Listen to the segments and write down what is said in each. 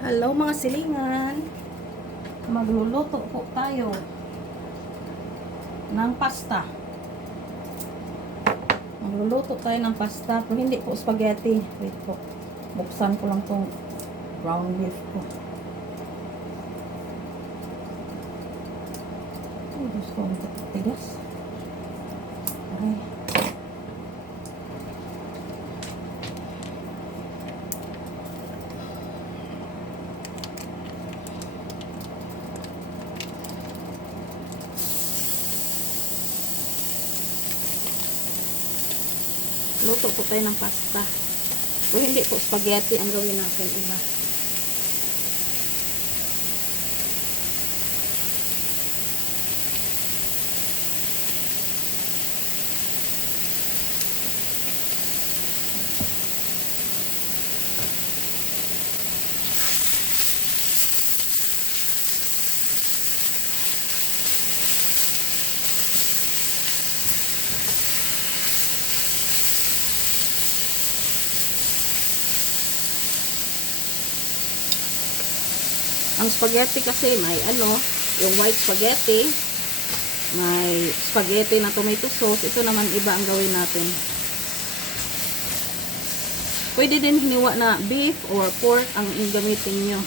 Hello mga silingan. Magluluto po tayo ng pasta. Magluluto tayo ng pasta, pero hindi po spaghetti. Wait po. Buksan ko lang tong ground beef ko. Ay, gusto ko tigas. Okay. Luto po tayo ng pasta. Pero hindi po spaghetti ang gawin natin, iba. Ang spaghetti kasi may yung white spaghetti, may spaghetti na tomato sauce. Ito naman iba ang gawin natin. Pwede din hiniwa na beef or pork ang gamitin nyo.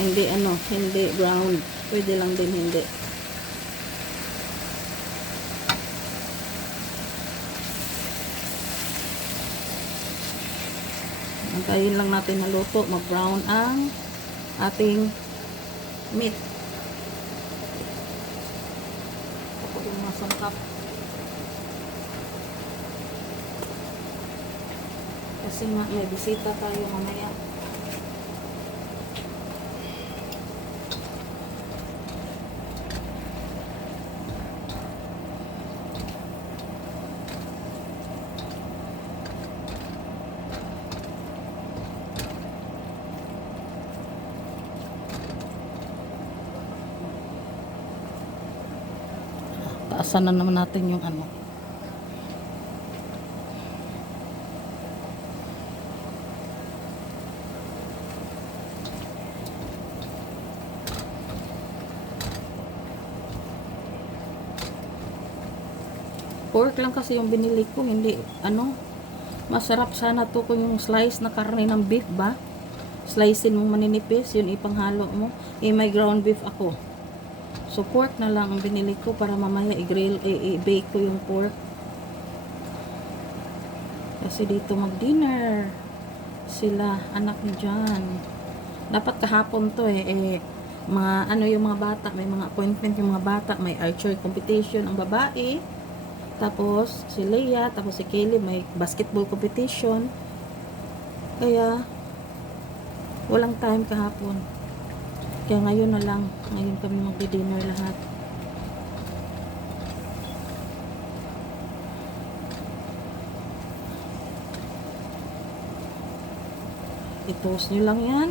Hindi ground. Pwede lang din hindi. Antayin lang natin na luto, mag-brown ang ating meat. Tapos yung mga sangkap. Kasi may bisita tayo mamaya. Taasan na naman natin yung pork lang kasi yung binili ko, hindi masarap sana to kung yung slice na karne ng beef ba, slicein mo maninipis, yun ipanghalo mo. May ground beef ako, so pork na lang ang binili ko para mamaya i-grill, i-bake ko yung pork. Kasi dito mag-dinner sila, anak ni John. Dapat kahapon to mga yung mga bata, may mga appointment yung mga bata, may archery competition ang babae, tapos si Leia, tapos si Kelly may basketball competition, kaya walang time kahapon. Kaya ngayon na lang, ngayon kami magdi-dinner lahat. I-toast nyo lang yan.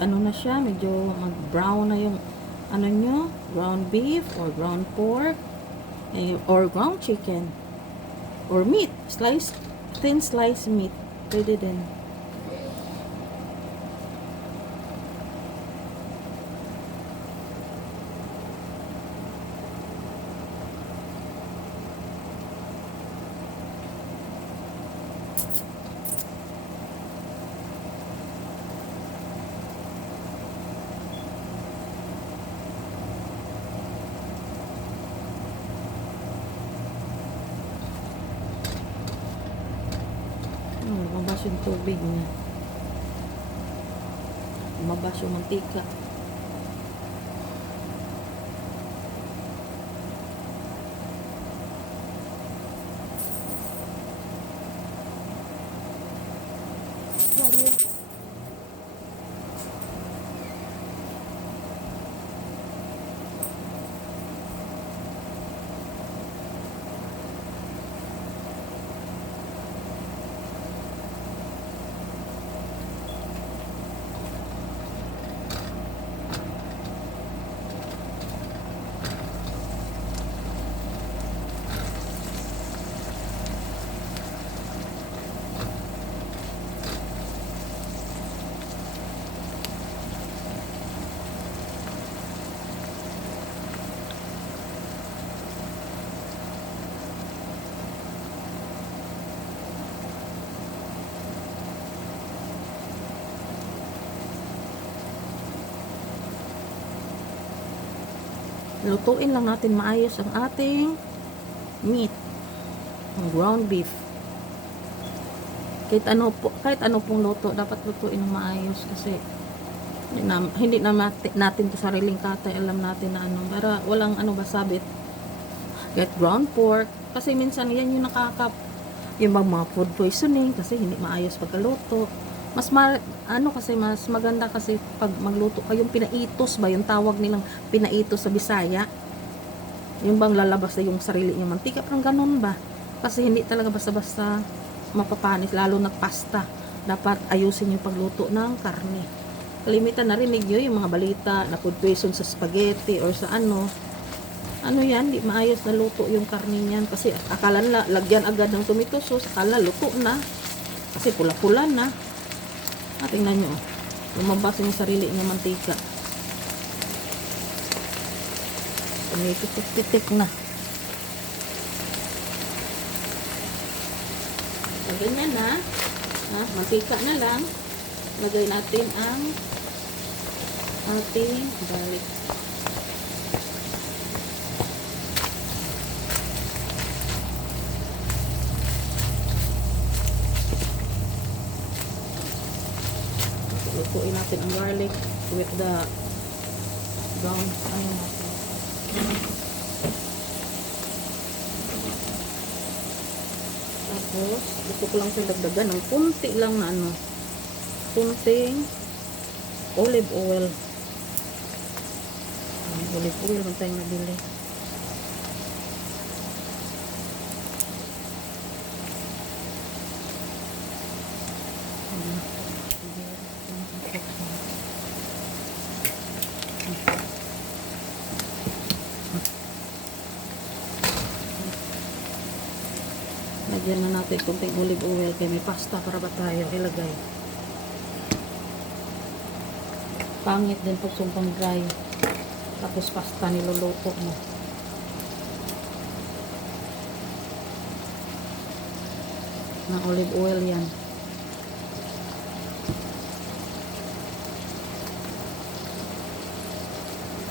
Na siya, medyo mag-brown na yung nyo, ground beef or ground pork, or ground chicken, or meat, thin slice meat, pwede din. Lumabas yung tubig niya. Lumabas yung mantika. Love you. Lutuin lang natin maayos ang ating meat, ang ground beef. Kahit ano pong luto, dapat lutuin ng maayos kasi hindi na natin to sariling katay, alam natin na ano, para walang ano ba sabit. Get ground pork, kasi minsan yan yung yung mga food poisoning kasi hindi maayos pagkaluto. Kasi mas maganda kasi pag magluto kayong pinaitos ba, yung tawag nilang pinaitos sa Bisaya, yung bang lalabas na yung sarili yung mantika, parang ganun ba, kasi hindi talaga basta-basta mapapanis, lalo na pasta. Dapat ayusin yung pagluto ng karne. Kalimitan narinig nyo yung mga balita na food poison sa spaghetti or sa ano yan, di maayos na luto yung karne niyan kasi akala nila lagyan agad ng tomato sauce, akala luto na kasi pula-pula na. Tingnan nyo, lumabas yung sarili niya mantika, tumitik na. So, ganyan na, mantika na lang. Lagay natin ang ating garlic. Lutuin natin ang garlic with the brown natin. Tapos, gusto ko lang siya dagdagan ng kunti lang na kunting olive oil. Olive oil man tayong nabili. Lagyan na natin kunting olive oil kaya may pasta para ba tayo ilagay. Pangit din pag sumpang dry. Tapos pasta niluluto mo. Na olive oil yan.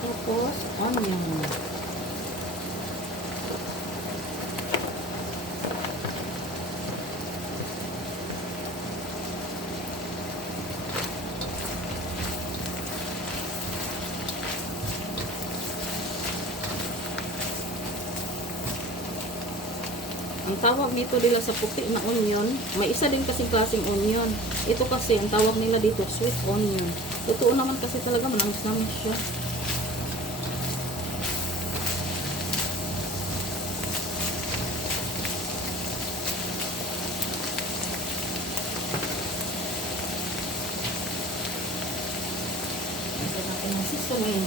Tapos onion. Ang tawag dito nila sa puti na onion, may isa din kasing klaseng onion. Ito kasi, ang tawag nila dito, sweet onion. Totoo naman kasi talaga, manamis-namis siya. Lagyan natin ng seasoning.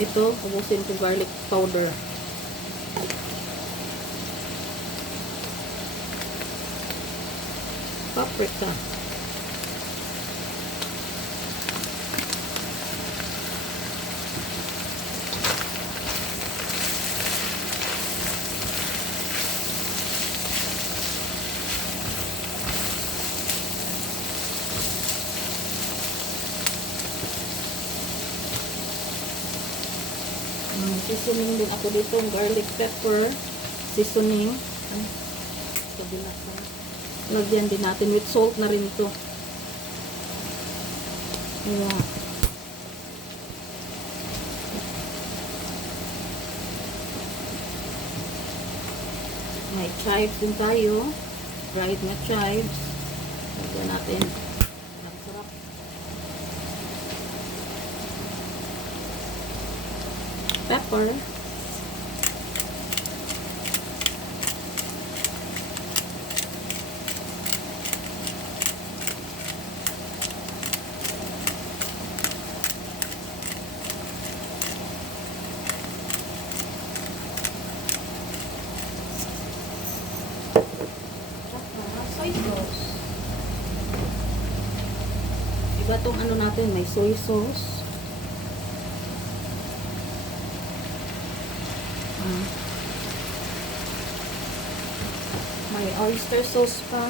Ito, ubusin ko garlic powder. Paprika. Seasoning din ako dito, garlic pepper, seasoning. Kabila ko. Lagyan din natin with salt na rin ito. Ayan. May chives din tayo. Fried na chives. Lagyan natin. Ang sarap. Pepper. Soy sauce. Iba tong ano natin, may soy sauce. May oyster sauce pa.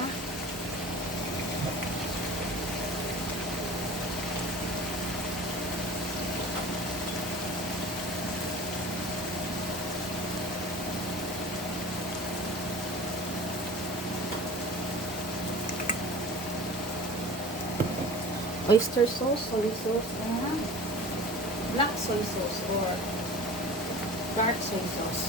oyster sauce, soy sauce, and black soy sauce or dark soy sauce.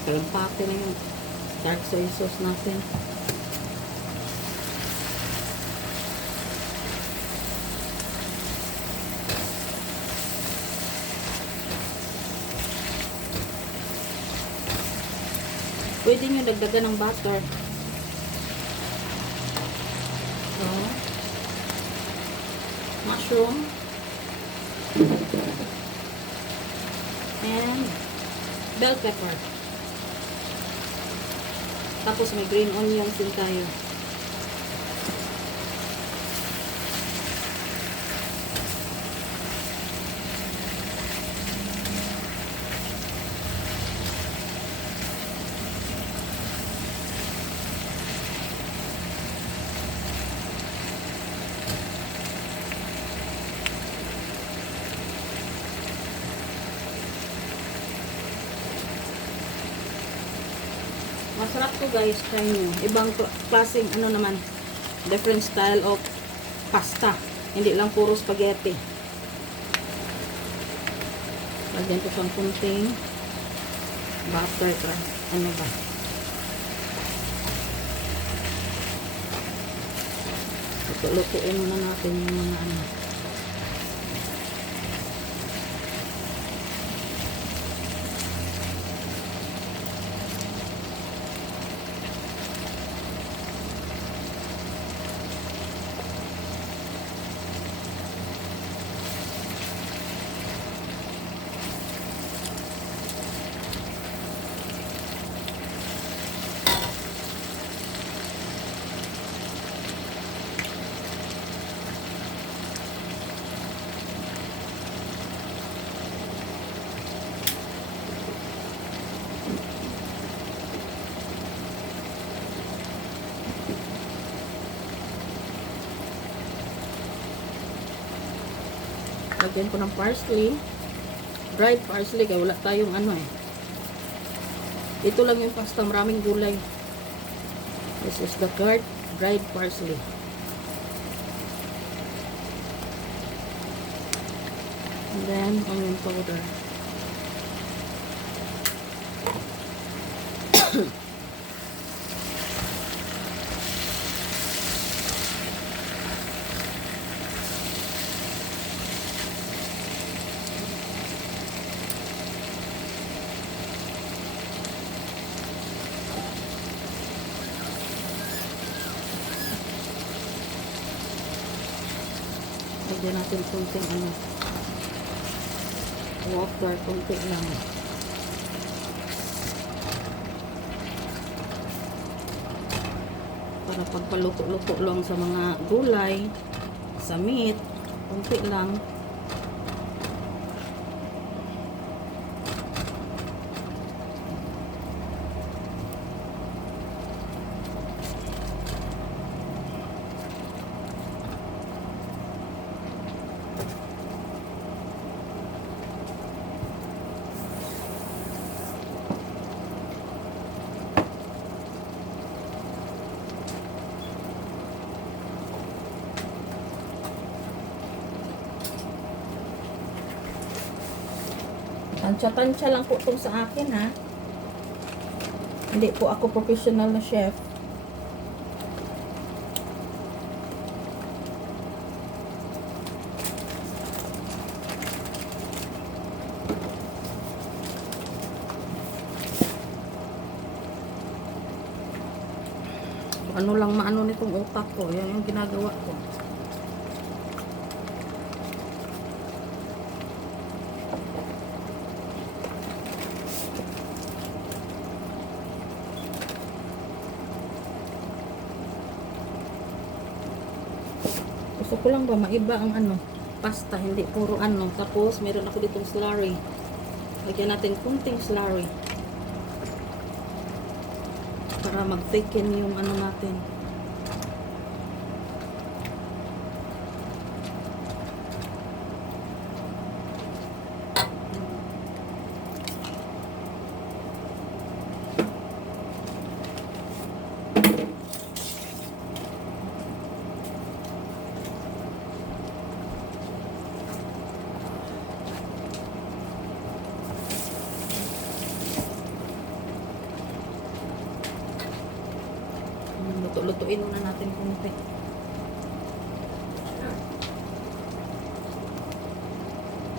Kalampate na yung dark soy sauce natin. Pwede nyo dagdagan ng butter. So, mushroom. And bell pepper. Tapos may green onions din tayo. Masarap to guys, try nyo. Ibang klaseng ano naman, different style of pasta. Hindi lang puro spaghetti. Lagyan ko pang kunting butter. Ano ba? Lutuin muna natin yung mga ano. Lagyan ko ng parsley. Dried parsley. Kaya wala tayong ano eh. Ito lang yung pasta. Maraming gulay. This is the dried parsley. And then, onion powder. Lagyan natin kunting ano, water, kunting lang. Para pagpaluto-luto lang sa mga gulay, sa meat, kunti lang. Tansya-tansya lang po itong sa akin ha. Hindi po ako professional na chef. Ano lang maano nitong utak ko. Yan yung ginagawa ko. Gusto ko lang ba maiba ang ano, pasta, hindi puro ano. Tapos meron ako ditong slurry. Lagyan natin kunting slurry para mag-thicken yung ano natin, Luto-lutuin muna natin konti.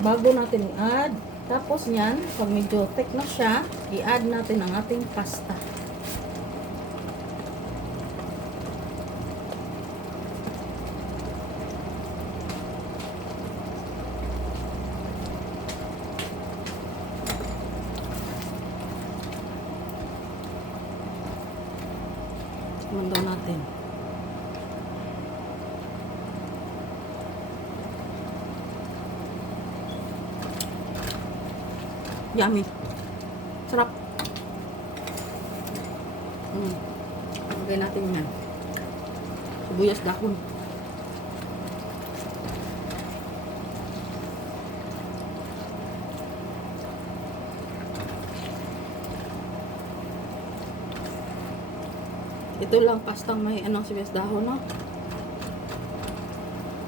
Bago natin i-add, tapos niyan, pag medyo thick na siya, i-add natin ang ating pasta. Tikman daw natin. Yummy. Sarap. Lagay natin yan. Sibuyas dahon. Ito lang pastang may anong sibuyas dahon, no?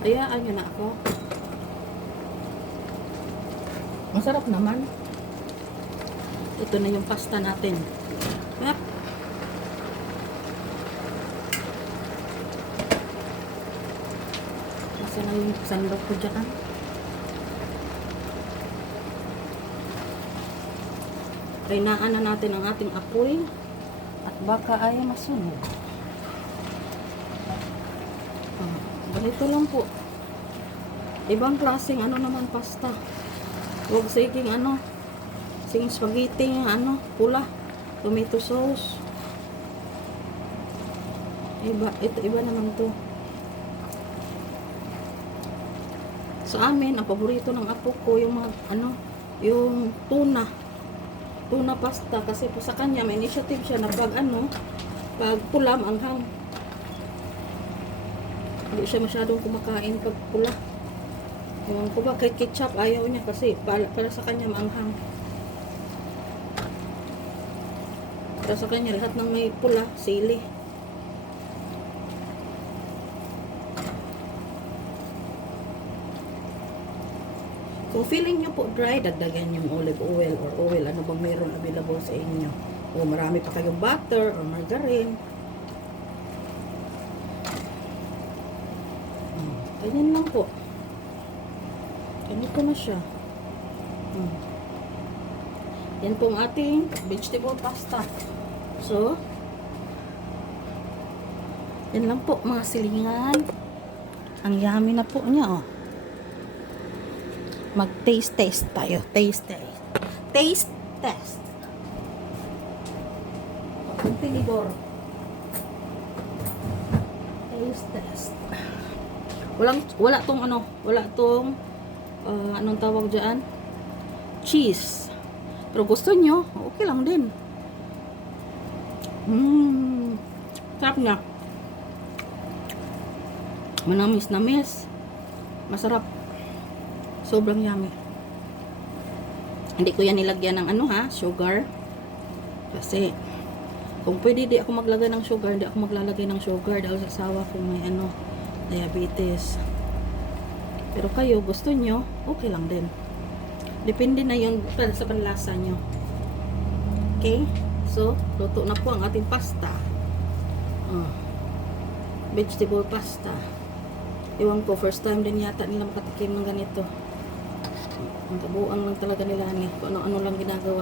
Hayaan nyo na ako. Masarap naman. Ito na yung pasta natin. Yep. Masa na yung sandok ko dyan. Kainaan na natin ang ating apoy. At baka ay masunog. Ganito lang po. Ibang klaseng ano naman pasta. Huwag siging ano. Siging spaghetti ano, pula. Tomato sauce. Iba naman to. Sa amin, ang paborito ng apo ko yung mga ano, yung tuna pasta, kasi po sa kanya may initiative siya na pag ano, pag pula maanghang. Hindi siya masyadong kumakain pag pula. Yung kuba kahit ketchup ayaw niya kasi para sa kanya maanghang. Para sa kanya lahat ng may pula, sili. Kung feeling nyo po dry, dagdagan yung olive oil or oil. Ano bang meron available sa inyo? O marami pa kayong butter or margarine. Ganyan lang po. Ganito na siya. Yan po ang ating vegetable pasta. So, yan lang po mga silingan. Ang yummy na po niya, oh. Mag-taste test tayo. Taste test. Taste test. Tinidor. Taste test. Wala tong ano, wala tong anong tawag diyan? Cheese. Pero gusto nyo, okay lang din. Sarap niya. Manamis-namis. Masarap. Sobrang yummy. Hindi ko yan nilagyan ng ano ha, sugar. Kasi kung pwede di ako maglagay ng sugar, hindi ako maglalagay ng sugar dahil sa asawa ko may ano, diabetes. Pero kayo gusto nyo, okay lang din. Depende na yung sa panlasa nyo. Okay? So, luto na po ang ating pasta. Vegetable pasta. Iwan ko, first time din yata nila makatikim ng ganito. Ang kabuuan lang talaga nila ni. Kung ano-ano lang ginagawa.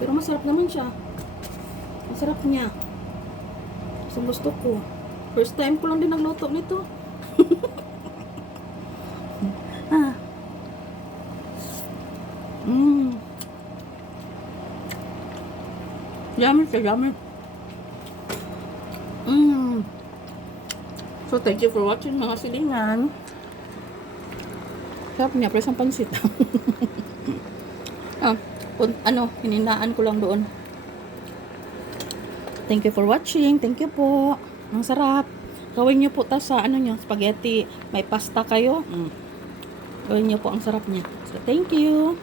Pero masarap naman siya. Masarap niya. Gusto ko. First time ko lang din nagluto nito. Yummy siya, yummy. So, thank you for watching mga silingan. Sarap niya, presang pansit. Hininaan ko lang doon. Thank you for watching. Thank you po. Ang sarap. Gawin niyo po sa spaghetti. May pasta kayo. Gawin niyo po, ang sarap niya. So, thank you.